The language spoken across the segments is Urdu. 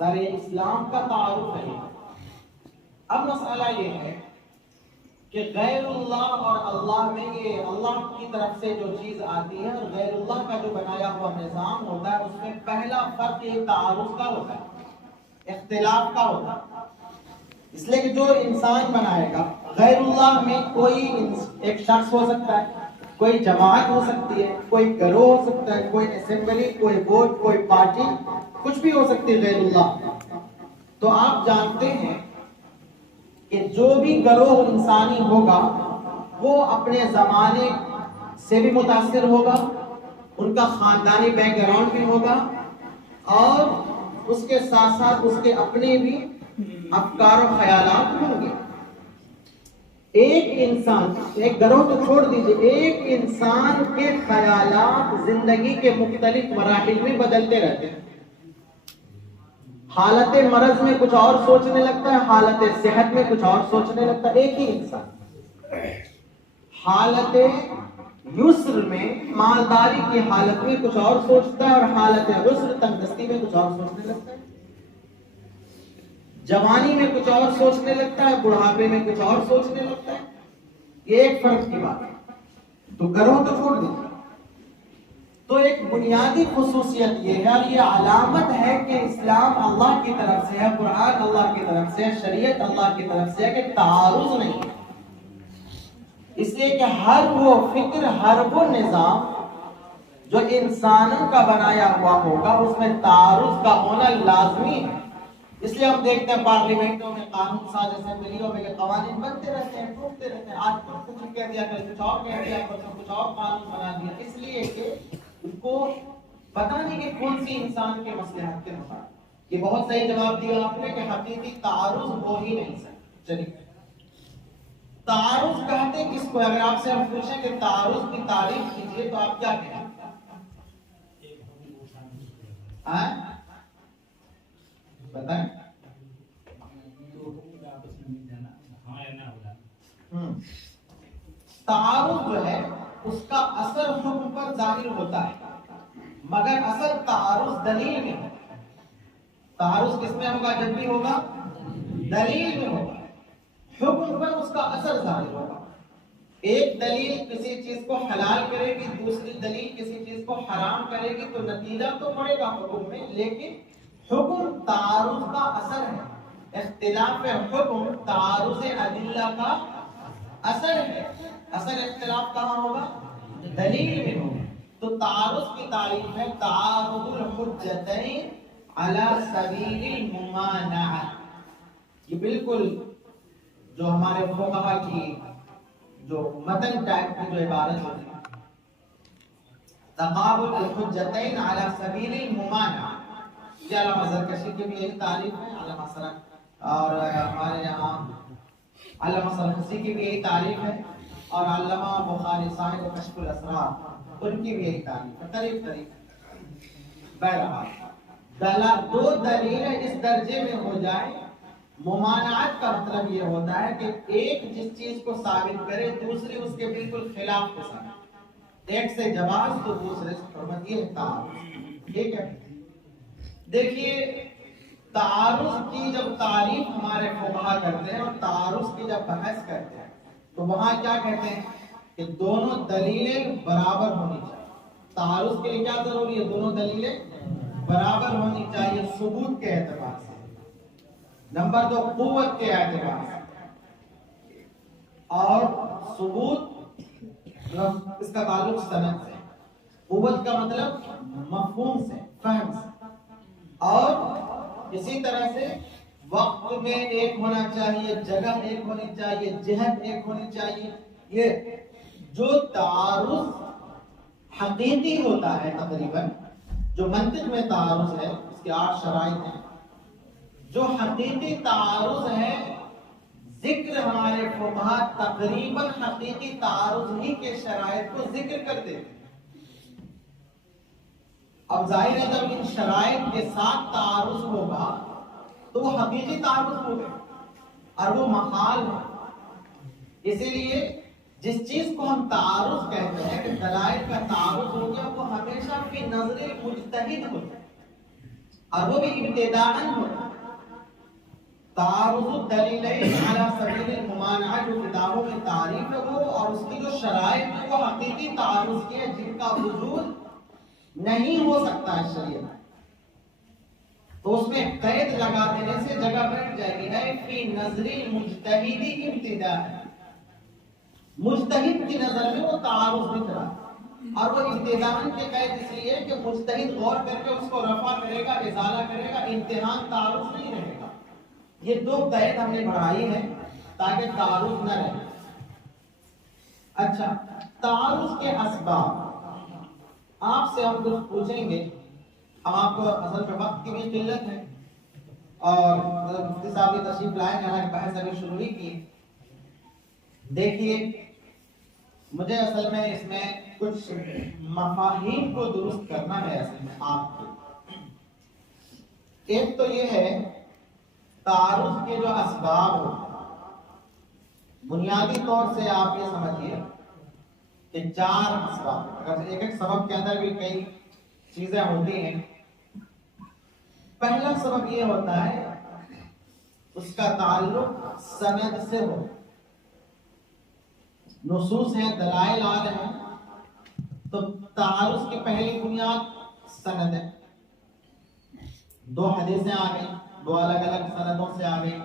ظاہر اسلام کا تعارف ہے۔ اب مسئلہ یہ ہے کہ غیر اللہ اور اللہ میں یہ اللہ کی طرف سے جو چیز آتی ہے اور غیر اللہ کا جو بنایا ہوا نظام ہوتا ہے، اس میں پہلا فرق یہ تعارف کا ہوتا ہے، اختلاف کا ہوتا ہے۔ اس لیے کہ جو انسان بنائے گا غیر اللہ میں کوئی ایک شخص ہو سکتا ہے، کوئی جماعت ہو سکتی ہے، کوئی گروہ ہو سکتا ہے، کوئی اسمبلی، کوئی ووٹ، کوئی پارٹی، کچھ بھی ہو سکتی ہے غیر اللہ۔ تو آپ جانتے ہیں کہ جو بھی گروہ انسانی ہوگا وہ اپنے زمانے سے بھی متاثر ہوگا، ان کا خاندانی بیک گراؤنڈ بھی ہوگا، اور اس کے ساتھ ساتھ اس کے اپنے بھی افکار و خیالات ہوں گے۔ ایک انسان، ایک گروہ تو چھوڑ دیجیے، ایک انسان کے خیالات زندگی کے مختلف مراحل میں بدلتے رہتے ہیں۔ حالت مرض میں کچھ اور سوچنے لگتا ہے، حالت صحت میں کچھ اور سوچنے لگتا ہے ایک ہی انسان۔ حالت یسر میں، مالداری کی حالت میں کچھ اور سوچتا ہے، اور حالت عسر، تنگدستی میں کچھ اور سوچنے لگتا ہے۔ جوانی میں کچھ اور سوچنے لگتا ہے، بڑھاپے میں کچھ اور سوچنے لگتا ہے۔ یہ ایک فرق کی بات ہے۔ تو گروہ تو چھوڑ دیجیے۔ تو ایک بنیادی خصوصیت یہ ہے، اور یہ علامت ہے کہ اسلام اللہ کی طرف سے ہے، قرآن اللہ کی طرف سے ہے، شریعت اللہ کی طرف سے ہے، کہ تعارض نہیں ہے۔ اس لیے کہ ہر وہ فکر، ہر وہ نظام جو انسانوں کا بنایا ہوا ہوگا، اس میں تعارض کا ہونا لازمی ہے۔ اس لیے ہم دیکھتے ہیں پارلیمنٹوں میں، قانون ساز اسمبلیوں میں کہ قوانین بنتے رہتے ہیں، ٹوٹتے رہتے ہیں۔ آج کچھ کہہ دیا، کل کچھ اور کہہ دیا، کچھ اور قانون بنا دیا، اس لیے کہ ان کو پتہ نہیں کہ کون سی انسان کے مصلحت کے مطابق۔ یہ بہت صحیح جواب دیا آپ نے کہ حقیقی تعارض ہو ہی نہیں سکتا۔ چلیے، تعارض کہتے کس کو؟ اگر آپ سے ہم پوچھیں کہ تعارض کی تعریف کیجیے تو آپ کیا کہیں؟ بتائیں۔ تعارض جو ہے اس کا اثر حکم پر ظاہر ہوتا ہے، مگر اصل تعارض دلیل میں ہوتا ہے۔ تعارض کس میں ہوگا؟ جب بھی ہوگا دلیل میں ہوگا، حکم پر اس کا اثر ظاہر ہوگا۔ ایک دلیل کسی چیز کو حلال کرے گی، دوسری دلیل کسی چیز کو حرام کرے گی، تو نتیجہ تو پڑے گا حکم میں، لیکن حکم تعارض کا اثر ہے۔ اختلاف حکم تعارض ادلہ کا اثر ہے۔ اثر اختلاف کہاں ہوگا؟ دلیل میں ہوگا۔ تو تعارض کی تعریف ہے تعارض الحجتین علی سبیل الممانعہ۔ یہ بالکل جو ہمارے فقہا کی جو متن ٹائپ کی جو عبارت ہوتی ہے، تقابل الحجتین علی سبیل الممانعہ، یہ علامہ زرکشی کی بھی یہی تعریف ہے، علامہ سرک اور ہمارے یہاں علامہ سرخسی کی بھی یہی تعریف ہے، اور علامہ بخاری صاحب کشف الاسرار ان کی بھی یہی تعریف ہے، قریب قریب۔ بہرحال دو دلیلیں اس درجے میں ہو جائیں، ممانعت کا مطلب یہ ہوتا ہے کہ ایک جس چیز کو ثابت کرے، دوسری اس کے بالکل خلاف کو ثابت، ایک سے جواز تو دوسرے سے حرمت، یہ تعارض۔ ٹھیک ہے، دیکھیے تعارض کی جب تعریف ہمارے فقہا کرتے ہیں اور تعارض کی جب بحث کرتے ہیں تو وہاں کیا کہتے ہیں کہ دونوں دلیلیں برابر ہونی چاہیے۔ تعارض کے لیے کیا ضروری ہے؟ دونوں دلیلیں برابر ہونی چاہیے، ثبوت کے اعتبار سے، نمبر دو قوت کے اعتبار سے، اور ثبوت اس کا تعلق سند سے، قوت کا مطلب مفہوم سے، فہم سے، اور اسی طرح سے وقت میں ایک ہونا چاہیے، جگہ ایک ہونی چاہیے، جہت ایک ہونی چاہیے۔ یہ جو تعارض حقیقی ہوتا ہے، تقریباً جو منطق میں تعارض ہے اس کے 8 شرائط ہیں۔ جو حقیقی تعارض ہے، ذکر ہمارے فقہا تقریباً حقیقی تعارض ہی کے شرائط کو ذکر کرتے ہیں۔ اب ظاہر ہے جب ان شرائط کے ساتھ تعارض ہوگا تو وہ حقیقی تعارض ہوگا اور وہ محال ہے۔ اسی لیے جس چیز کو ہم تعارض کہتے ہیں کہ دلائل کا تعارض ہو گیا، وہ ہمیشہ فی نظر مجتہد ہوتا ہے۔ اور وہ بھی ابتداءً ہوتا ہے۔ تعارض الدلیلین علی سبیل الممانعہ جو کتابوں میں تعریف ہے وہ اور اس کی جو شرائط ہے وہ حقیقی تعارض کی ہے جن کا وجود نہیں ہو سکتا ہے شریعت میں، تو اس میں قید لگا دینے سے جگہ بیٹھ جائے گی۔ ہے فی نظر المجتہدی ابتداء، مجتہد کی نظر میں وہ تعارض دکھ رہا اور وہ ابتداءً کے قید اس لیے کہ مجتہد غور کر کے اس کو رفع کرے گا، ازالہ کرے گا، امتحان تعارض نہیں رہے گا۔ یہ دو قید ہم نے بڑھائی ہے تاکہ تعارض نہ رہے۔ اچھا، تعارض کے اسباب آپ سے ہم کچھ پوچھیں گے۔ ہم آپ کو اصل میں وقت کی بھی قلت ہے اور مفتی صاحب کی تشریف لائے ہیں، بحث ابھی شروع ہی کی۔ دیکھیے، مجھے اصل میں اس میں کچھ مفاہیم کو درست کرنا ہے اصل میں آپ کو۔ ایک تو یہ ہے تعارض کے جو اسباب ہو، بنیادی طور سے آپ یہ سمجھیے کہ 4 اسباب، اگر ایک ایک سبب کے اندر بھی کئی چیزیں ہوتی ہیں۔ پہلا سبب یہ ہوتا ہے اس کا تعلق سند سے ہو، نصوص ہیں، دلائل آ رہے ہیں، تو تعارض کی پہلی بنیاد سند ہے۔ 2 حدیثیں آ گئی، 2 الگ الگ سندوں سے آ گئی،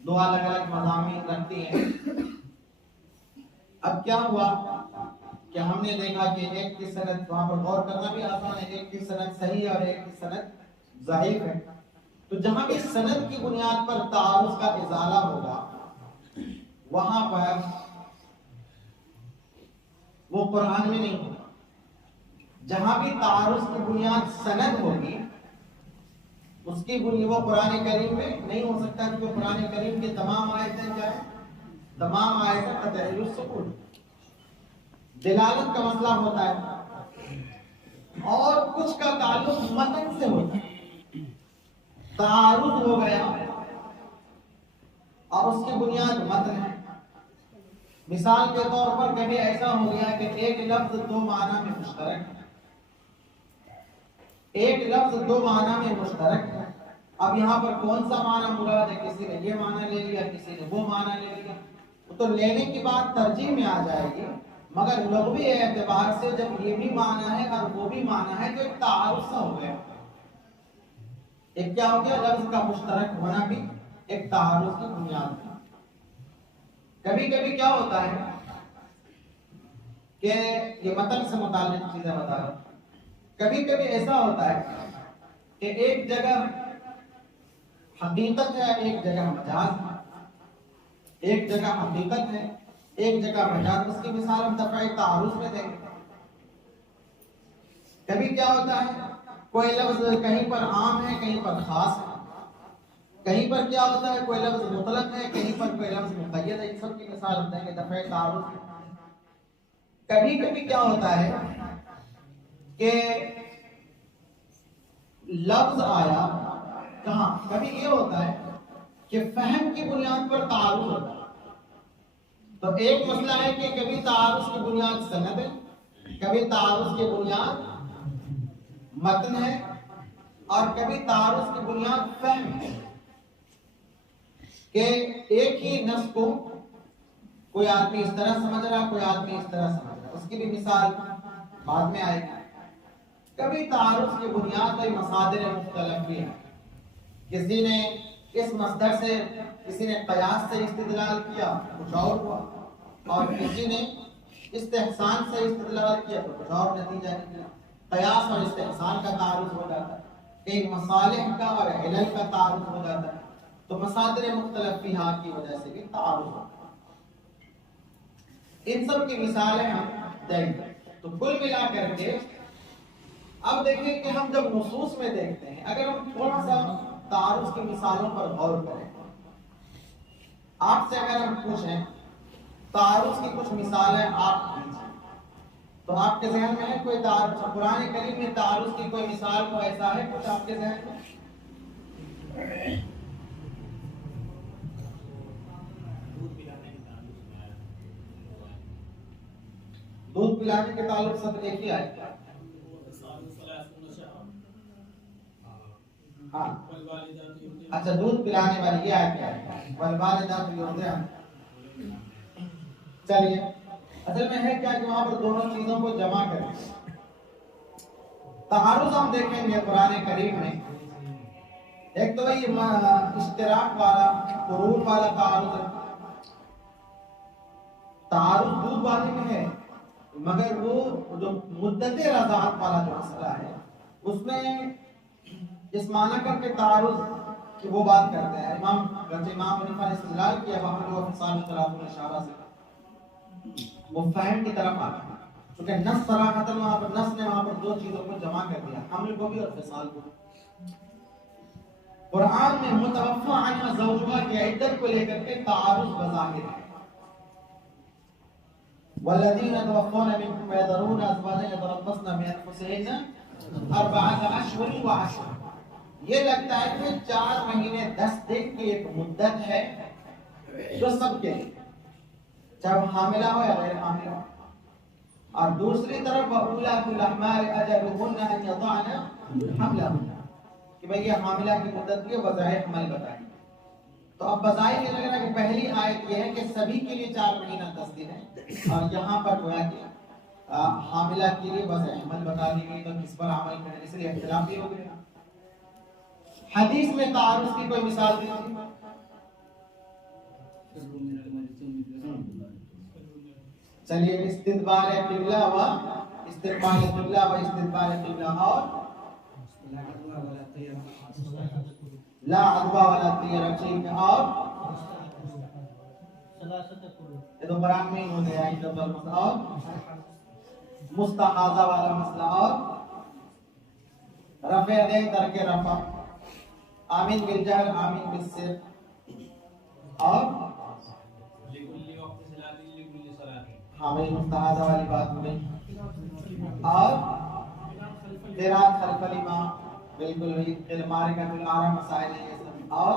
2 الگ الگ مضامین رکھتی ہیں۔ اب کیا ہوا کہ ہم نے دیکھا کہ ایک کی سند، وہاں پر غور کرنا بھی آسان ہے، ایک کی سند صحیح اور ایک کی سند ضعیف ہے، تو جہاں بھی سند کی بنیاد پر تعارض کا ازالہ ہوگا وہاں پر وہ قرآن میں نہیں ہوگا۔ جہاں بھی تعارض کی بنیاد سند ہوگی اس کی بنیاد وہ قرآن کریم میں نہیں ہو سکتا، کیونکہ قرآن کریم کی تمام آیتیں کیا ہیں؟ تمام آیتیں قطعی الثبوت، دلالت کا مسئلہ ہوتا ہے، اور کچھ کا تعلق متن سے ہوتا ہے۔ تعارض ہو گیا اور اس کی بنیاد متن ہے۔ مثال کے طور پر کبھی ایسا ہو گیا کہ ایک لفظ 2 معنی میں مشترک ہے، ایک لفظ 2 معنی میں مشترک ہے۔ اب یہاں پر کون سا معنی مراد ہے؟ کسی نے یہ معنی لے لیا، کسی نے وہ معنی لے لیا، تو لینے کی بات ترجیح میں آ جائے گی، مگر لغوی اعتبار سے جب یہ بھی معنی ہے اور وہ بھی معنی ہے تو ایک تعارض سا ہو گیا۔ ایک کیا ہو گیا؟ لفظ کا مشترک ہونا بھی ایک تعارض کی بنیاد ہے۔ کبھی کبھی کیا ہوتا ہے کہ یہ متن سے متعلق چیزیں بتا رہا ہوں، کبھی کبھی ایسا ہوتا ہے کہ ایک جگہ حقیقت ہے، ایک جگہ مجاز ہے، ایک جگہ حقیقت ہے، ایک جگہ مجاز۔ اس کی مثال ہم دفعہ تعارض میں دیں گے۔ کبھی کیا ہوتا ہے کوئی لفظ کہیں پر عام ہے، کہیں پر خاص ہے، کہیں پر کیا ہوتا ہے کوئی لفظ مطلق ہے، کہیں پر کوئی لفظ مقید ہے۔ ان سب کی مثال ہم دیں گے دفعہ تعارض میں۔ کبھی کبھی کیا ہوتا ہے کہ لفظ آیا کہاں، کبھی یہ ہوتا ہے کہ فہم کی بنیاد پر تعارض ہوتا ہے۔ تو ایک مسئلہ ہے کہ کبھی تعارض کی بنیاد سند ہے، کبھی تعارض کی بنیاد متن ہے، اور کبھی تعارض کی بنیاد فہم ہے، کہ ایک ہی نص کو کوئی آدمی اس طرح سمجھ رہا، کوئی آدمی اس طرح سمجھ رہا۔ اس کی بھی مثال بعد میں آئے گی۔ کبھی تعارض کی بنیاد کوئی مصادر مختلف بھی ہے، کسی نے اس مصدر سے، کسی نے قیاس سے استدلال کیا کچھ اور ہوا، اور کسی نے استحسان سے استدلال کیا تو کچھ اور نتیجہ نکلا۔ قیاس اور استحسان کا تعارض ہو جاتا ہے، ایک مصالح کا اور علل کا تعارض ہو جاتا ہے، تو مصادر مختلف بھی ہاں کی وجہ سے بھی تعارض ہوتا ہے۔ ان سب کی مثالیں ہم دیں گے۔ تو کل ملا کر کے اب دیکھیں کہ ہم جب نصوص میں دیکھتے ہیں، اگر ہم تھوڑا سا تعارض کی مثالوں پر غور کریں، آپ سے اگر ہم پوچھیں تعارض کی کچھ مثالیں آپ دیجیے، تو آپ کے ذہن میں ہے کوئی تعارض؟ قرآن کریم میں تعارض کی کوئی مثال کو ایسا ہے کچھ آپ کے ذہن میں؟ دودھ پلانے کے تعلق سب ایک ہی آئے، ہاں اچھا دودھ پلانے والی یہ آیت کیا ہے؟ والوالدات یرضعن. چلیے اصل میں ہے کیا کہ وہاں پر دونوں چیزوں کو جمع کریں. تعارض ہم دیکھیں گے قرآن کریم میں. ایک تو وہی اشتراک والا قرون والا تعارض ہے. تعارض دودھ والے میں ہے مگر وہ جو مدت رضاعت والا جو مسئلہ ہے اس میں اس معنی کر کے تعارض کی وہ بات کرتے ہیں. امام حنیفہ نے استدلال کیا وہاں جو فصال ثلاث الاشارہ سے وہ فہم کی طرف آتا ہے کیونکہ نص صراحتاً وہاں پر نص نے وہاں پر دو چیزوں کو جمع کر دیا حمل کو بھی اور فصال کو. قرآن میں متوفی عنہا زوجہا کی عدت کو لے کر کے تعارض بظاہر ہے. والذین توفون منکم ویذرون ازواجا یتربصن بانفسہن اربعۃ اشہر وعشرا. یہ لگتا ہے کہ 4 مہینے 10 دن کی ایک مدت ہے جو سب کے لیے چاہے وہ حاملہ ہو یا غیر حاملہ ہو. اور دوسری طرف وَأُولَاتُ الْأَحْمَالِ أَجَلُهُنَّ أَن يَضَعْنَ حَمْلَهُنَّ کہ بھئی یہ حاملہ کی مدت کی وضاحت حمل بتائیں. تو اب بظاہر یہ لگ رہا ہے کہ پہلی آیت یہ ہے کہ سبھی کے لیے 4 مہینہ 10 دن ہے اور یہاں پر جو ہے کہ حاملہ کے لیے وضاحت حمل بتا دی گئی. تو کس پر عمل کریں اس لیے اختلاف بھی ہو گیا. حدیث میں تعارض کی کوئی مثال دیجیے. چلیے استدبار قبلہ و استقبال قبلہ و استدبار قبلہ اور لا عدوہ ولا طیرہ ٹھیک ہے اور یہ تو قرآن میں ہی ہو گیا مسئلہ اور مستحاضہ والا مسئلہ اور رفع دین ترک رفع آمین بالجہر آمین بالسر اور ہمیں مستحاضہ والی بات ہو گئی اور قرات خلف الامام بالکل وہی مارکۃ الارا مسائل ہے یہ سب. اور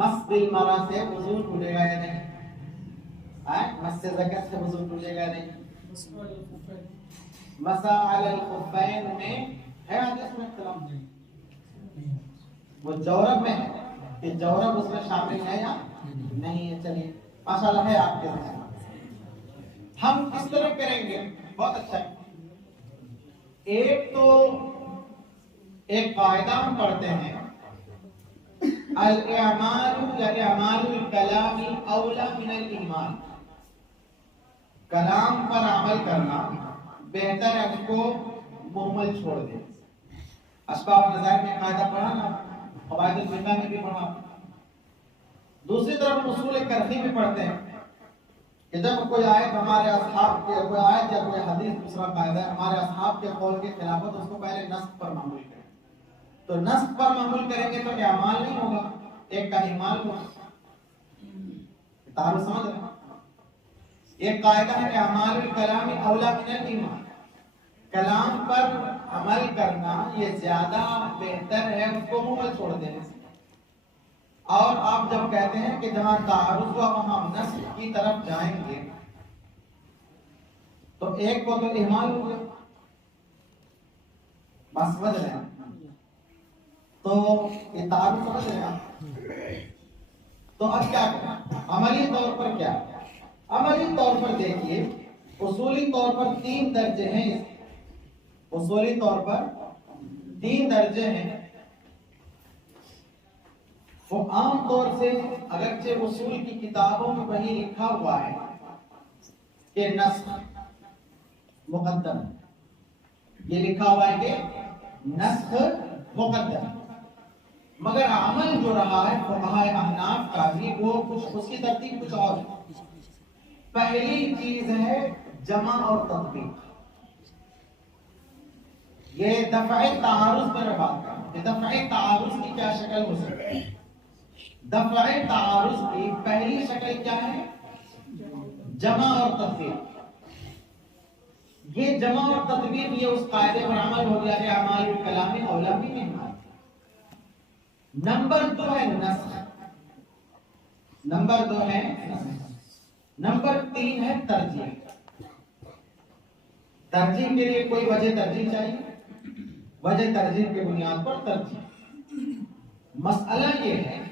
مس بالمرا سے وضو ٹوٹے گا یا نہیں؟ مس سے ذکر سے وضو ٹوٹے گا نہیں؟ مسا علی الخفین میں ہے حدیث میں اختلاف وہ جورب میں ہے کہ جورب اس میں شامل ہے یا نہیں ہے. چلیے ماشاءاللہ ہے آپ کے ذہن. ہم کس طرح کریں گے؟ بہت اچھا ہے. ایک تو ایک قاعدہ ہم پڑھتے ہیں الاعمال یا اعمال الکلام اولا من الايمان. کلام پر عمل کرنا بہتر ہے اس کو مہمل چھوڑ دیں. اسباب نظائر میں قاعدہ پڑھا نا, قواعد الفقہ میں بھی پڑھا. دوسری طرف اصول کرخی میں پڑھتے ہیں کہ جب کوئی آیت ہمارے اصحاب کے کوئی آیت یا کوئی حدیث دوسرا قاعدہ ہے ہمارے اصحاب کے قول کے خلاف ہے تو اس کو پہلے نسخ پر معمول کریں. تو نسخ پر معمول کریں گے تو اعمال نہیں ہوگا, ایک کا اعمال ہوگا. تعارف سمجھ رہے ہیں؟ ایک قاعدہ ہے کہ اعمال الکلام اولا من الایمان. کلام پر عمل کرنا یہ زیادہ بہتر ہے اس کو مہمل چھوڑ دینے سے. اور آپ جب کہتے ہیں کہ جہاں تعارض ہوا وہاں نسخ کی طرف جائیں گے تو ایک کو تو اہمال ہو گیا. بات سمجھ رہے ہیں؟ تو یہ تعارض سمجھ رہے ہیں آپ؟ تو اب کیا کریں عملی طور پر؟ کیا عملی طور پر دیکھیے اصولی طور پر 3 درجے ہیں. اصولی طور پر 3 درجے ہیں. وہ عام طور سے اگرچہ اصول کی کتابوں میں وہی لکھا ہوا ہے کہ نسخ مقدم, یہ لکھا ہوا ہے کہ نسخ مقدم, مگر عمل جو رہا ہے فقہاء احناف کا بھی وہ کچھ اس کی ترتیب کچھ اور ہے. پہلی چیز ہے جمع اور تطبیق. یہ دفع تعارض پر بات کر رہا ہوں. دفع تعارض کی کیا شکل ہو سکتی ہے؟ دفع تعارض کی پہلی شکل کیا ہے؟ جمع اور تطبیق. یہ جمع اور تطبیق یہ اس قاعدے پر عمل ہو گیا کہ اعمال الکلام اولا من الايمان. نمبر 2 ہے نسخ. نمبر 2 ہے نمبر 3 ہے ترجیح. ترجیح کے لیے کوئی وجہ ترجیح چاہیے. وجہ ترجیح کی بنیاد پر ترجیح۔ مسئلہ یہ ہے